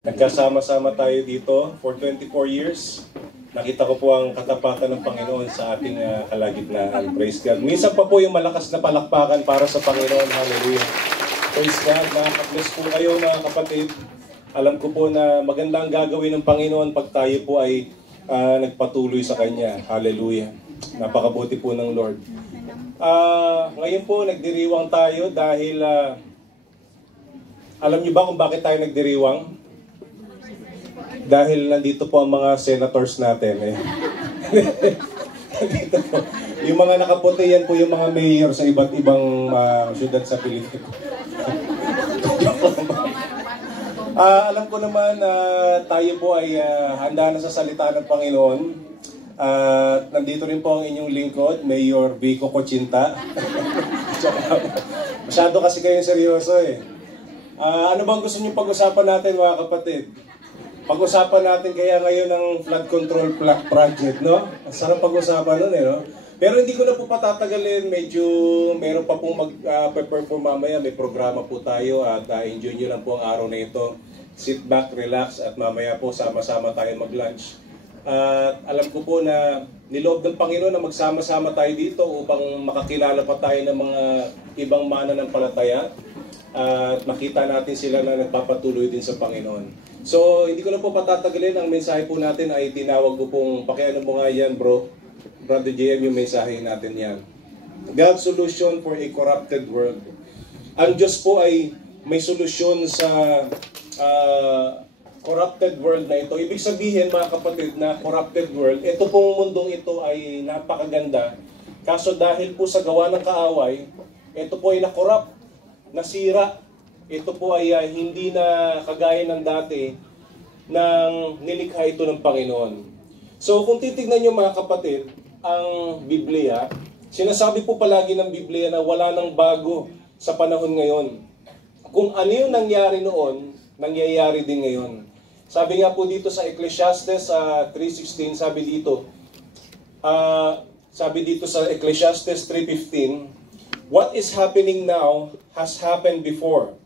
Nagkasama-sama tayo dito for 24 years. Nakita ko po ang katapatan ng Panginoon sa ating kalagitnaan. Praise God. Minsan pa po yung malakas na palakpakan para sa Panginoon. Hallelujah. Praise God. Nakaka-bless po kayo mga kapatid. Alam ko po na maganda ang gagawin ng Panginoon pag tayo po ay nagpatuloy sa Kanya. Hallelujah. Napakabuti po ng Lord. Ngayon po nagdiriwang tayo dahil alam niyo ba kung bakit tayo nagdiriwang? Dahil nandito po ang mga senators natin. Yung mga nakaputi yan po yung mga mayor sa iba't ibang syudad sa Pilipinas. Alam ko naman tayo po ay handa na sa salita ng Panginoon. Nandito rin po ang inyong lingkod, Mayor Vico Cochinta. Masyado kasi kayong seryoso eh. Ano bang gusto niyo pag-usapan natin mga kapatid? Pag-usapan natin kaya ngayon ng flood control project, no? Sarap pag-usapan nun eh, no? Pero hindi ko na po patatagalin, medyo meron pa pong mag-perform mamaya, may programa po tayo at enjoy nyo lang po ang araw na ito. Sit back, relax at mamaya po sama-sama tayo mag-lunch. At alam ko po na niloob ng Panginoon na magsama-sama tayo dito upang makakilala pa tayo ng mga ibang mananampalataya at makita natin sila na nagpapatuloy din sa Panginoon. So, hindi ko na po patatagalin. Ang mensahe po natin ay tinawag ko pong, pakiano mo nga yan bro, Brother JM, yung mensahe natin yan. God's solution for a corrupted world. Ang Diyos po ay may solusyon sa corrupted world na ito. Ibig sabihin mga kapatid na corrupted world, ito pong mundong ito ay napakaganda. Kaso dahil po sa gawa ng kaaway, ito po ay na-corrupt, nasira. Ito po ay hindi na kagaya ng dati nang nilikha ito ng Panginoon. So kung titignan nyo mga kapatid, ang Biblia, sinasabi po palagi ng Biblia na wala nang bago sa panahon ngayon. Kung ano yung nangyari noon, nangyayari din ngayon. Sabi nga po dito sa Ecclesiastes 3:16, sabi dito sa Ecclesiastes 3:15, what is happening now has happened before.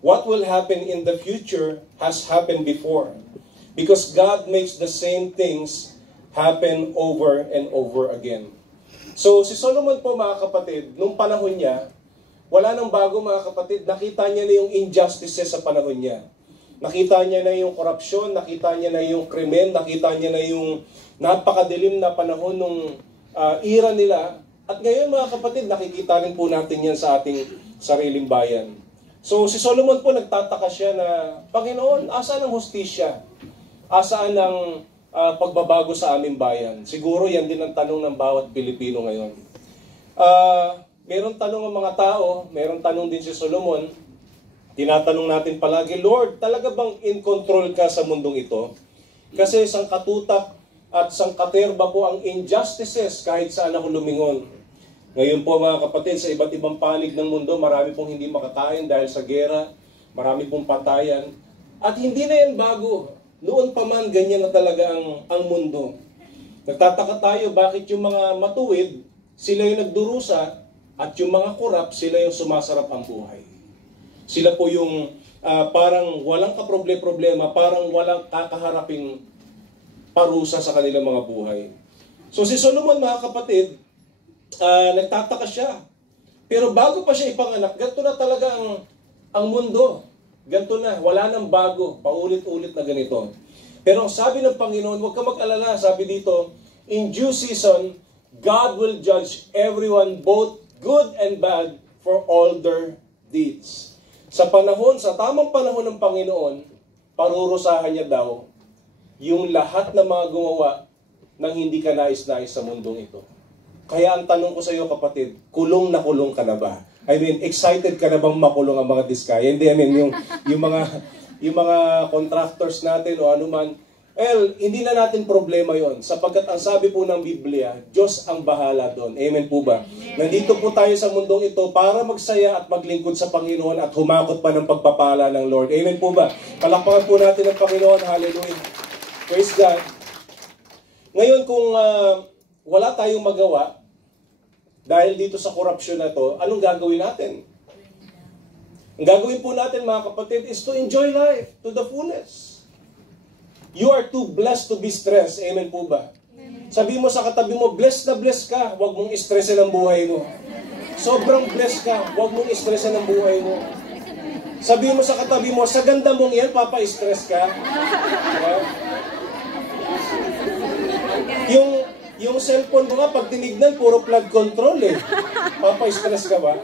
What will happen in the future has happened before. Because God makes the same things happen over and over again. So si Solomon po mga kapatid, nung panahon niya, wala nang bago mga kapatid, nakita niya na yung injustices sa panahon niya. Nakita niya na yung korupsyon, nakita niya na yung krimen, nakita niya na yung napakadilim na panahon nung era nila. At ngayon mga kapatid, nakikita rin po natin yan sa ating sariling bayan. So si Solomon po nagtataka siya na, Panginoon, asaan ang hustisya? Asaan ang pagbabago sa aming bayan? Siguro yan din ang tanong ng bawat Pilipino ngayon. Meron tanong ang mga tao, meron tanong din si Solomon. Tinatanong natin palagi, Lord, talaga bang in control ka sa mundong ito? Kasi sangkatutak at sangkaterba po ang injustices kahit saan ako lumingon. Ngayon po mga kapatid, sa iba't ibang panig ng mundo, marami pong hindi makakain dahil sa gera, marami pong patayan. At hindi na yan bago. Noon pa man, ganyan na talaga ang mundo. Nagtataka tayo, bakit yung mga matuwid, sila yung nagdurusa, at yung mga korap, sila yung sumasarap ang buhay. Sila po yung parang walang kaproblema, parang walang kakaharaping parusa sa kanilang mga buhay. So si Solomon mga kapatid, nagtataka siya. Pero bago pa siya ipanganak, ganito na talaga ang mundo. Ganito na, wala nang bago, paulit-ulit na ganito. Pero sabi ng Panginoon, huwag ka mag-alala, sabi dito, in due season, God will judge everyone, both good and bad, for all their deeds. Sa tamang panahon ng Panginoon, parurusahan niya daw yung lahat ng mga gumawa ng hindi ka nais-nais sa mundong ito. Kaya ang tanong ko sa iyo kapatid, kulong na kulong ka na ba? I mean, excited ka na bang makulong ang mga diskaya? Hindi, I mean, yung mga contractors natin o anuman, hindi na natin problema yon sapagkat ang sabi po ng Biblia, Diyos ang bahala doon. Amen po ba? Amen. Nandito po tayo sa mundong ito para magsaya at maglingkod sa Panginoon at humakot pa ng pagpapala ng Lord. Amen po ba? Palakpakan po natin ang Panginoon. Hallelujah. Praise God. Ngayon kung wala tayong magawa, dahil dito sa korupsyon na to, anong gagawin natin? Ang gagawin po natin mga kapatid is to enjoy life to the fullest. too blessed to be stressed. Amen po ba? Sabi mo sa katabi mo, blessed na blessed ka, huwag mong stressin ang buhay mo. Sobrang blessed ka, huwag mong stressin ang buhay mo. Sabi mo sa katabi mo, sa ganda mong yan, papa-stress ka. Diba? Yung cellphone mo nga, pag tinignan, puro plug control eh. Papa-stress ka ba?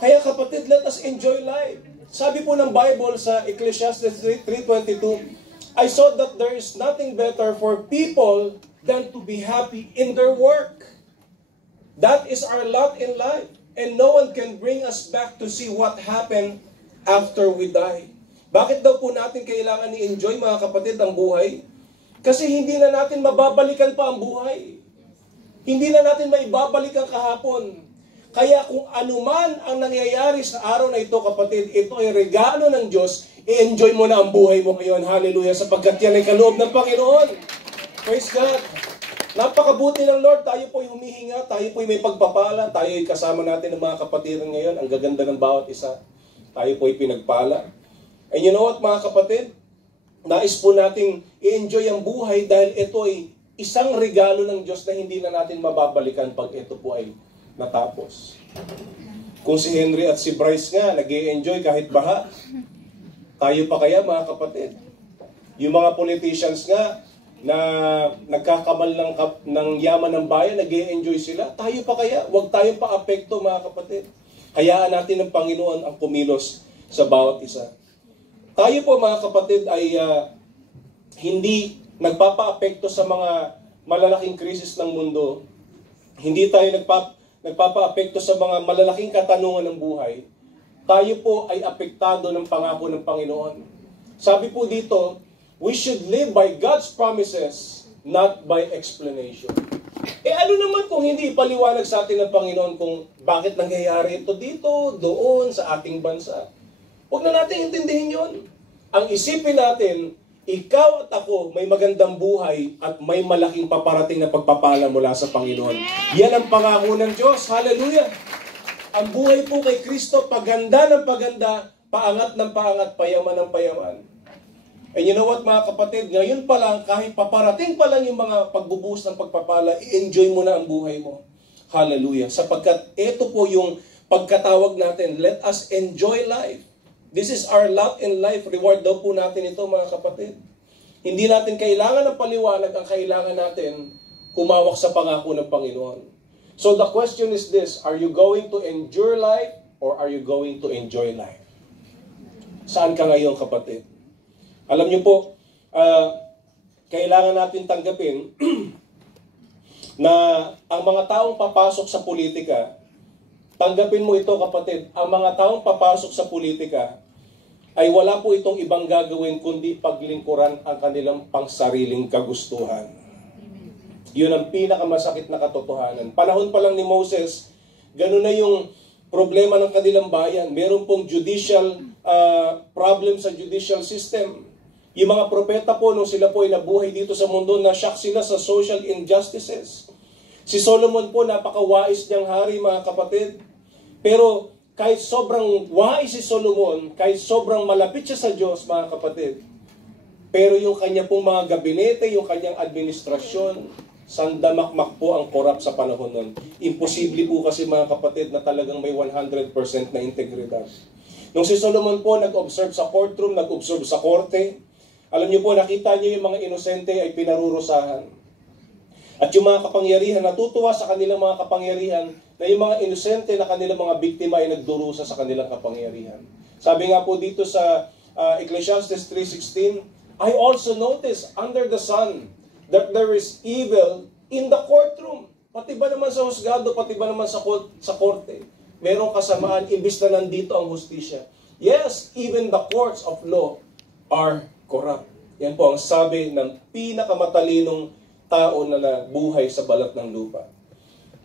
Kaya kapatid, let us enjoy life. Sabi po ng Bible sa Ecclesiastes 3:22, I saw that there is nothing better for people than to be happy in their work. That is our lot in life. And no one can bring us back to see what happened after we die. Bakit daw po natin kailangan i-enjoy, mga kapatid, ang buhay? Kasi hindi na natin mababalikan pa ang buhay. Hindi na natin maibabalik ang kahapon. Kaya kung anuman ang nangyayari sa araw na ito, kapatid, ito ay regalo ng Diyos, i-enjoy mo na ang buhay mo ngayon. Hallelujah, sapagkat yan ay kaloob ng Panginoon. Praise God. Napakabuti ng Lord. Tayo po'y humihinga, tayo po'y may pagpapala, tayo ay kasama natin ng mga kapatiran ngayon. Ang gaganda ng bawat isa. Tayo po'y pinagpala. And you know what, mga kapatid? Nais po nating i-enjoy ang buhay dahil ito ay isang regalo ng Diyos na hindi na natin mababalikan pag ito po ay natapos. Kung si Henry at si Bryce nga nag-i-enjoy kahit baha, tayo pa kaya, mga kapatid? Yung mga politicians nga na nagkakamal ng yaman ng bayan, nag-i-enjoy sila, tayo pa kaya? Huwag tayong pa-apekto, mga kapatid. Hayaan natin ng Panginoon ang kumilos sa bawat isa. Tayo po, mga kapatid, ay hindi nagpapa-apekto sa mga malalaking krisis ng mundo. Hindi tayo nagpapa-apekto sa mga malalaking katanungan ng buhay. Tayo po ay apektado ng pangako ng Panginoon. Sabi po dito, we should live by God's promises, not by explanation. Ano naman kung hindi ipaliwanag sa atin ng Panginoon kung bakit nangyayari ito dito, doon, sa ating bansa? Huwag na natin intindihin yon. Ang isipin natin, ikaw at ako may magandang buhay at may malaking paparating na pagpapala mula sa Panginoon. Yan ang pangako ng Diyos. Hallelujah! Ang buhay po kay Kristo, paganda ng paganda, paangat ng paangat, payaman ng payaman. And you know what, mga kapatid, ngayon pa lang, kahit paparating pa lang yung mga pagbubuhos ng pagpapala, i-enjoy mo na ang buhay mo. Hallelujah! Sapagkat ito po yung pagkatawag natin, let us enjoy life. This is our lot in life. Reward daw po natin ito, mga kapatid. Hindi natin kailangan ng paliwanag, ang kailangan natin humawak sa pangako ng Panginoon. So the question is this, are you going to endure life or are you going to enjoy life? Saan ka ngayon, kapatid? Alam niyo po, kailangan natin tanggapin na ang mga taong papasok sa politika, tanggapin mo ito, kapatid, ang mga taong papasok sa politika ay wala po itong ibang gagawin kundi paglingkuran ang kanilang pangsariling kagustuhan. Yun ang pinakamasakit na katotohanan. Panahon pa lang ni Moses, ganun na yung problema ng kanilang bayan. Meron pong judicial problem sa judicial system. Yung mga propeta po, nung sila po ay nabuhay dito sa mundo, na-shock sila sa social injustices. Si Solomon po, napakawais niyang hari, mga kapatid. Pero kahit sobrang wais si Solomon, kahit sobrang malapit siya sa Diyos, mga kapatid, pero yung kanya pong mga gabinete, yung kanyang administrasyon, sandamakmak po ang korap sa panahon nun. Imposible po kasi, mga kapatid, na talagang may 100% na integridad. Nung si Solomon po nag-observe sa courtroom, nag-observe sa korte, alam niyo po, nakita niyo yung mga inosente ay pinarurusahan. At yung mga kapangyarihan, natutuwa sa kanilang mga kapangyarihan na yung mga inosente na kanilang mga biktima ay nagdurusa sa kanilang kapangyarihan. Sabi nga po dito sa Ecclesiastes 3:16, I also notice under the sun that there is evil in the courtroom. Pati ba naman sa husgado, pati ba naman sa korte, merong kasamaan imbis na nandito ang hustisya. Yes, even the courts of law are corrupt. Yan po ang sabi ng pinakamatalinong tao na nabuhay sa balat ng lupa.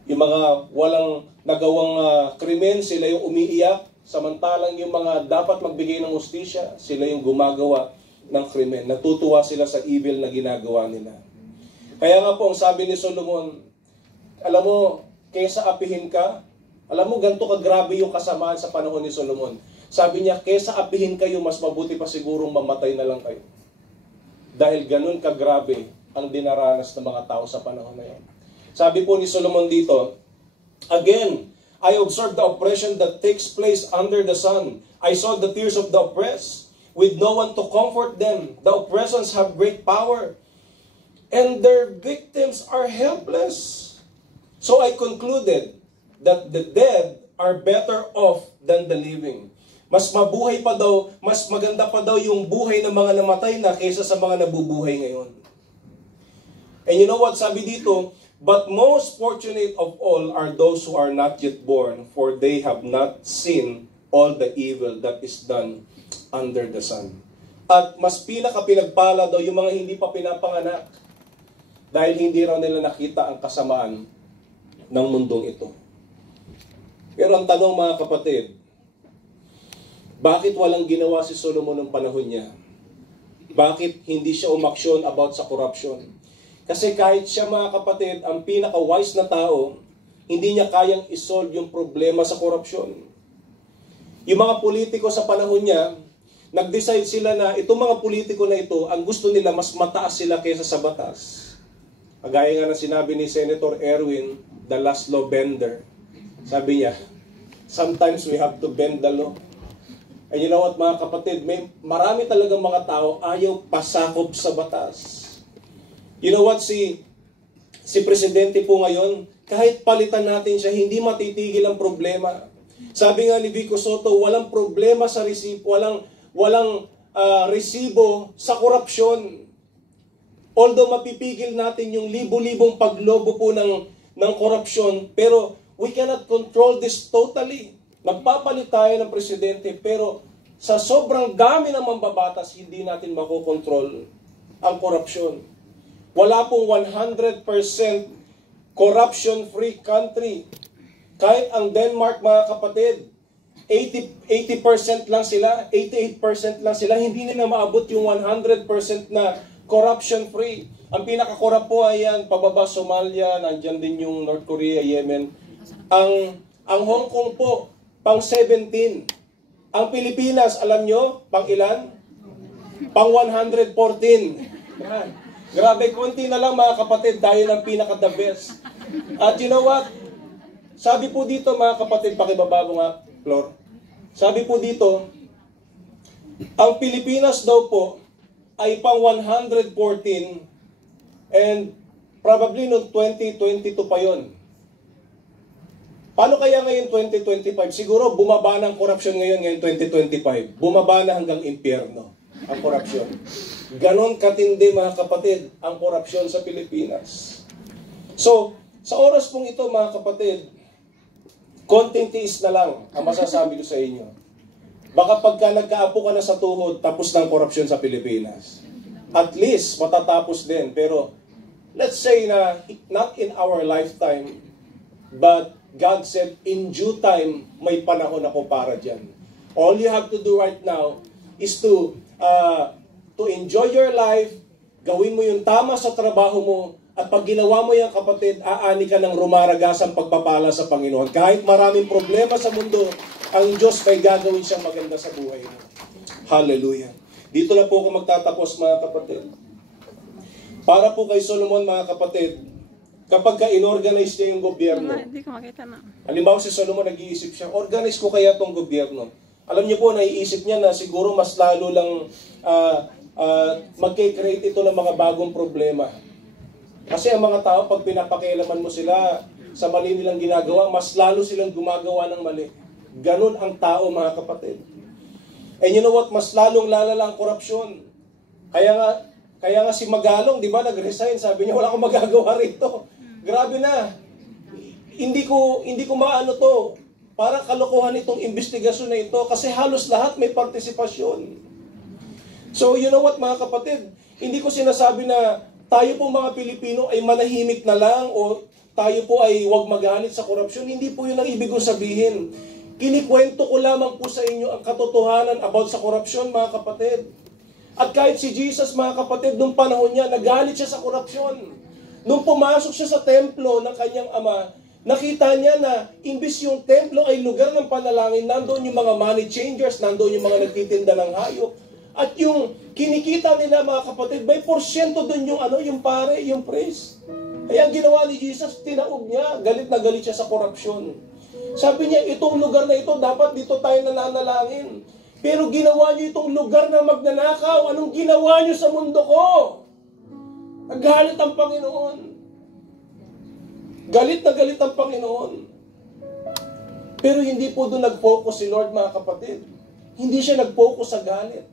Yung mga walang nagawang krimen, sila yung umiiyak, samantalang yung mga dapat magbigay ng hustisya, sila yung gumagawa ng krimen. Natutuwa sila sa evil na ginagawa nila. Kaya nga po, ang sabi ni Solomon, alam mo, kesa apihin ka, alam mo, ganito kagrabe yung kasamaan sa panahon ni Solomon. Sabi niya, kesa apihin kayo, mas mabuti pa sigurong mamatay na lang kayo. Dahil ganun kagrabe ang dinaranas ng mga tao sa panahon na yun. Sabi po ni Solomon dito, again, I observed the oppression that takes place under the sun. I saw the tears of the oppressed, with no one to comfort them. The oppressors have great power, and their victims are helpless. So I concluded that the dead are better off than the living. Mas mabuhay pa daw, mas maganda pa daw yung buhay ng mga namatay na kaysa sa mga nabubuhay ngayon. And you know what sabi dito? But most fortunate of all are those who are not yet born, for they have not seen all the evil that is done under the sun. At mas pinakapinagpala daw yung mga hindi pa pinapanganak, dahil hindi raw nila nakita ang kasamaan ng mundong ito. Pero ang tanong, mga kapatid, bakit walang ginawa si Solomon ng panahon niya? Bakit hindi siya umaksyon about sa corruption? Kasi kahit siya, mga kapatid, ang pinaka-wise na tao, hindi niya kayang isolve yung problema sa corruption. Yung mga politiko sa panahon niya, nag-decide sila na itong mga politiko na ito, ang gusto nila mas mataas sila kaysa sa batas. Kagaya nga na sinabi ni Senator Erwin, the last law bender. Sabi niya, sometimes we have to bend the law. And you know what, mga kapatid, marami talagang mga tao ayaw pasakop sa batas. You know what, si Presidente po ngayon, kahit palitan natin siya, hindi matitigil ang problema. Sabi nga ni Vico Soto, walang problema sa resibo, walang resibo sa korupsyon. Although mapipigil natin yung libo-libong paglobo po ng korupsyon, pero we cannot control this totally. Nagpapalit tayo ng presidente, pero sa sobrang dami ng mambabatas, hindi natin makokontrol ang korupsyon. Wala pong 100% corruption-free country. Kahit ang Denmark, mga kapatid, 80% lang sila, 88% lang sila, hindi nila maabot yung 100% na corruption-free. Ang pinaka-corrupt po ay yan, pababa Somalia, nandyan din yung North Korea, Yemen. Ang Hong Kong po, pang 17. Ang Pilipinas, alam nyo, pang ilan? Pang 114. Yan. Grabe, konti na lang mga kapatid, dahil ang pinaka-the best. At you know what? Sabi po dito mga kapatid, pakibaba mo nga, Flor. Sabi po dito, ang Pilipinas daw po ay pang 114 and probably noong 2022 pa yon. Paano kaya ngayon 2025? Siguro bumaba na ang korupsyon ngayon 2025. Bumaba na hanggang impyerno ang korupsyon. Ganon katindi mga kapatid ang korupsyon sa Pilipinas. So, sa oras pong ito mga kapatid, konting tiis na lang ang masasabi ko sa inyo. Baka pagka nagkaapo ka na sa tuhod, tapos ng korupsyon sa Pilipinas. At least, matatapos din. Pero, let's say na, not in our lifetime, but God said, in due time, may panahon ako para dyan. All you have to do right now is to enjoy your life, gawin mo yung tama sa trabaho mo, at pag ginawa mo yan, kapatid, aani ka ng rumaragasang pagpapala sa Panginoon. Kahit maraming problema sa mundo, ang Diyos may gagawin siyang maganda sa buhay mo. Hallelujah. Dito na po ako magtatapos, mga kapatid. Para po kay Solomon, mga kapatid, kapag ka-inorganize niya yung gobyerno, Hindi ko makita na. halimbawa si Solomon nag-iisip siya, organize ko kaya itong gobyerno. Alam niyo po, naiisip niya na siguro mas lalo lang mag-create ito ng mga bagong problema. Kasi ang mga tao, pag pinapakialaman mo sila sa mali nilang ginagawa, mas lalo silang gumagawa ng mali. Ganun ang tao, mga kapatid. And you know what? Mas lalong lalala ang korupsyon. Kaya nga si Magalong, di ba, nag-resign. Sabi niya, wala akong magagawa rito. Grabe na. Hindi ko maano to. Para kalokohan itong investigasyon na ito. Kasi halos lahat may partisipasyon. So, you know what, mga kapatid? Hindi ko sinasabi na tayo po mga Pilipino ay manahimik na lang o tayo po ay huwag magalit sa korupsyon. Hindi po yun ang ibig kong sabihin. Kinikwento ko lamang po sa inyo ang katotohanan about sa korupsyon, mga kapatid. At kahit si Jesus, mga kapatid, nung panahon niya, nagalit siya sa korupsyon. Nung pumasok siya sa templo ng kanyang ama, nakita niya na imbis yung templo ay lugar ng panalangin, nandoon yung mga money changers, nandoon yung mga nagtitinda ng hayop. At yung Kinikita nila mga kapatid, may porsyento doon yung pare, yung priest. Kaya ang ginawa ni Jesus, tinaob niya, galit na galit siya sa korupsyon. Sabi niya, itong lugar na ito, dapat dito tayo nananalangin. Pero ginawa niyo itong lugar na magnanakaw. Anong ginawa niyo sa mundo ko? Nagalit ang Panginoon. Galit na galit ang Panginoon. Pero hindi po doon nag-focus si Lord, mga kapatid. Hindi siya nag-focus sa galit.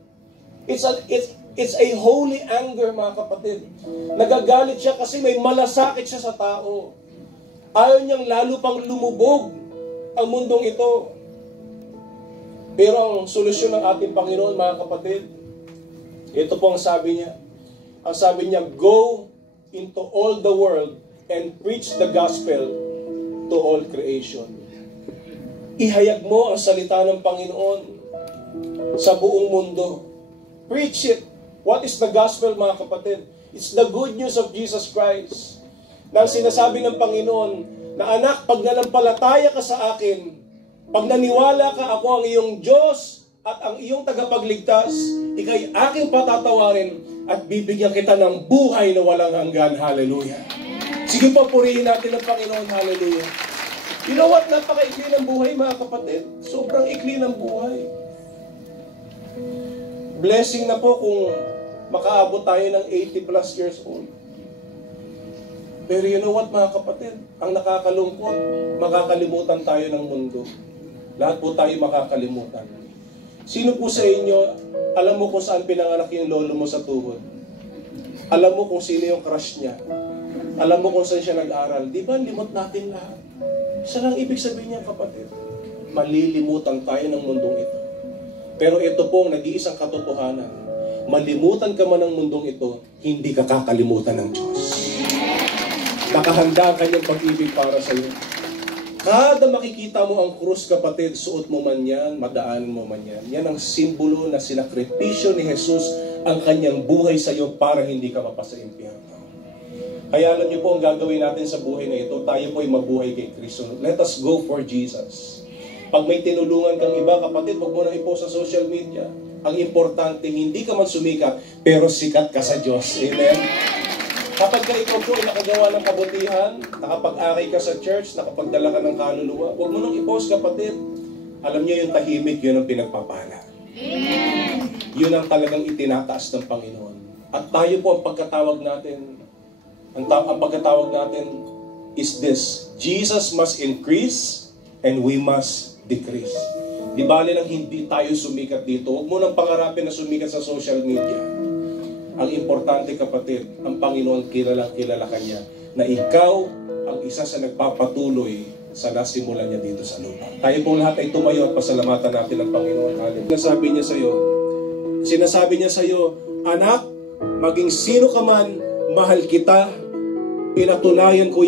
It's a holy anger, mga kapatid. Nagagalit siya kasi may malasakit siya sa tao. Ayaw niyang lalo pang lumubog ang mundong ito. Pero ang solusyon ng ating Panginoon, mga kapatid, ito po ang sabi niya. Ang sabi niya, go into all the world and preach the gospel to all creation. Ihayag mo ang salita ng Panginoon sa buong mundo. Preach it. What is the gospel, mga kapatid? It's the good news of Jesus Christ. Na sinasabi ng Panginoon, na anak, pag nanampalataya ka sa akin, pag naniwala ka, ako ang iyong Diyos at ang iyong tagapagligtas, ikay aking patatawarin at bibigyan kita ng buhay na walang hanggan. Hallelujah. Sige po, purihin natin ang Panginoon. Hallelujah. You know what? Napaka-ikli ng buhay, mga kapatid. Sobrang ikli ng buhay. Blessing na po kung makaabot tayo ng 80 plus years old. Pero you know what, mga kapatid? Ang nakakalungkot, makakalimutan tayo ng mundo. Lahat po tayo makakalimutan. Sino po sa inyo, alam mo kung saan pinanganak yung lolo mo sa tuhod? Alam mo kung sino yung crush niya? Alam mo kung saan siya nag-aral? Di ba, limot natin lahat? Isa lang ibig sabihin niya, kapatid. Malilimutan tayo ng mundong ito. Pero ito pong nag-iisang katotohanan. Malimutan ka man ng mundong ito, hindi ka kakalimutan ng Diyos. Nakahanda ang kanyang pag-ibig para sa iyo. Kada makikita mo ang krus, kapatid, suot mo man yan, madaanan mo man yan. Yan ang simbolo na sinakripisyo ni Jesus ang kanyang buhay sa iyo para hindi ka mapasa impyerno. Kaya alam niyo po ang gagawin natin sa buhay na ito, tayo po ay mabuhay kay Kristo. Let us go for Jesus. Pag may tinulungan kang iba, kapatid, huwag mo na i-post sa social media. Ang importante, hindi ka man sumikat, pero sikat ka sa Diyos. Amen? Kapag ka ikaw po ay nakagawa ng kabutihan, nakapag-aray ka sa church, nakapagdala ka ng kaluluwa, huwag mo nang i-post, kapatid. Alam niyo yung tahimik, yun ang pinagpapala. Amen. Yun ang talagang itinataas ng Panginoon. At tayo po ang pagkatawag natin, ang pagkatawag natin is this: Jesus must increase and we must decrease. Di bali lang hindi tayo sumikat dito. Huwag mo nang pangarapin na sumikat sa social media. Ang importante, kapatid, ang Panginoon kilala ka niya na ikaw ang isa sa nagpapatuloy sa nasimulan niya dito sa lupa. Tayo pong lahat ay tumayo at pasalamatan natin ang Panginoon. Sinasabi niya sa iyo, anak, maging sino ka man, mahal kita, pinatunayan ko